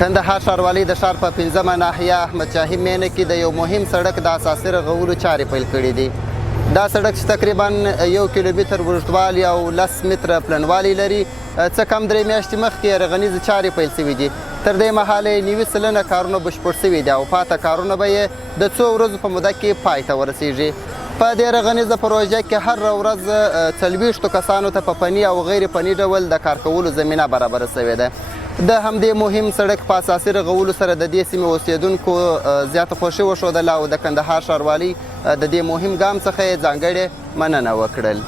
کندهار ښاروالۍ د ښار په 5مه ناحیه احمد شاهي مینه کې د یو مهم سړک د اساسي رغولو چارې پیل کړي دي. دا سړک چې تقریبا 1 کیلومتر اوږدوالی او 10 متره پلنوالی لري، څه کم 3 میاشتې مخکې رغنیزې چارې پیل شوي دي. تر دې مهاله یې 90 سلنه کارونه بشپړ شوي دي او پاته کارونه به یې د څو ورځو په موده کې پای ته ورسیږي. په دې رغنیزه پروژه کې هر ورځ 40 کسانو ته په فني او غیر فني ډول د کار کولو زمینه برابره شوې ده. د همدې مهم سړک په اساسي رغولو سره د دې سیمې اوسیدونکو زیاته خوښي وښودله او د کندهار ښاروالۍ د دې مهم ګام څخه یې ځانګړې مننه وکړل.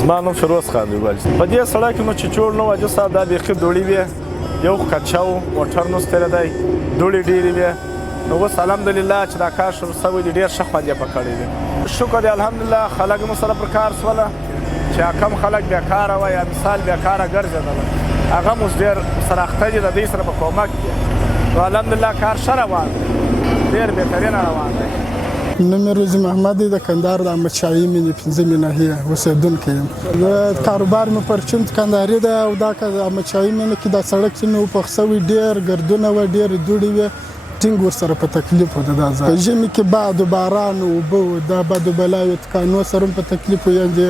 زما نوم فیروز خان دی. په دې سړک نو چې جوړ نه و حاجي صاحب، دا بیخي دوړې وې، یو کچا و، موټر نو ستړی دی، دوړې ډېرې وې. نو اوس الحمدلله چې دا کار شروع شوی دی، ډېر ښه خوند یې پکړی دی. شکر دی الحمدلله، خلک مو سره پر کار شوله چې کم خلک بیکاره وه یا مثال بیکاره ګرځېدله، هغه مو ډېر سره اخته دي، د دوی سره په کومک کې. نو الحمدلله کار ښه روان دی، ډېر بهترینه روان دی. نوم مې روزي محمد دی، د کندهار د احمد شاهي مینې 5مې ناحیه اوسېدونکی یم. د کاروبار مې پرچون کندهاري ده او دا د احمد شاهي مینې کې دا سړک چې مې وپخ شوی ډېر ګردونه وه، ډېرې دوړې وې، ټینګ ورسره په تکلیف و. دا ځای په ژمي کې باد و باران و اوبه و، دا باد و بلاوې تکانو سره هم په تکلیف و، یعنې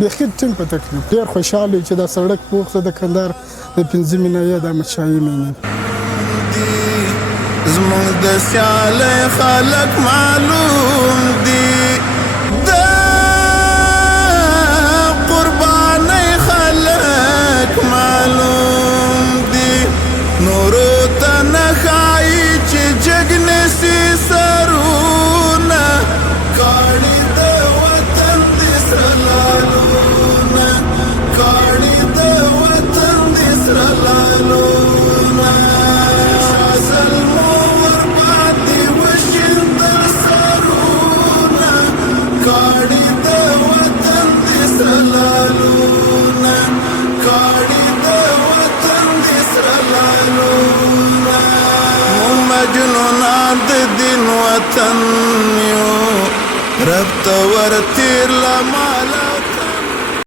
بیخي ټینګ په تکلیف. ډېر خوشحاله چې دا سړک پوخ شو د کندهار د 5مې ناحیه د احمد شاهي مینې. زمونږ د سیالۍ خلک معلوم دي، د قربانۍ خلک معلوم دي، نورو ته نه ښایي چې جګ نسي سرونه، کاڼي د وطن دي سره لالونه، کاڼي د وطن دي سره لالونه. مجنونان د دین وطن یو، رب ته ورتیر له ماله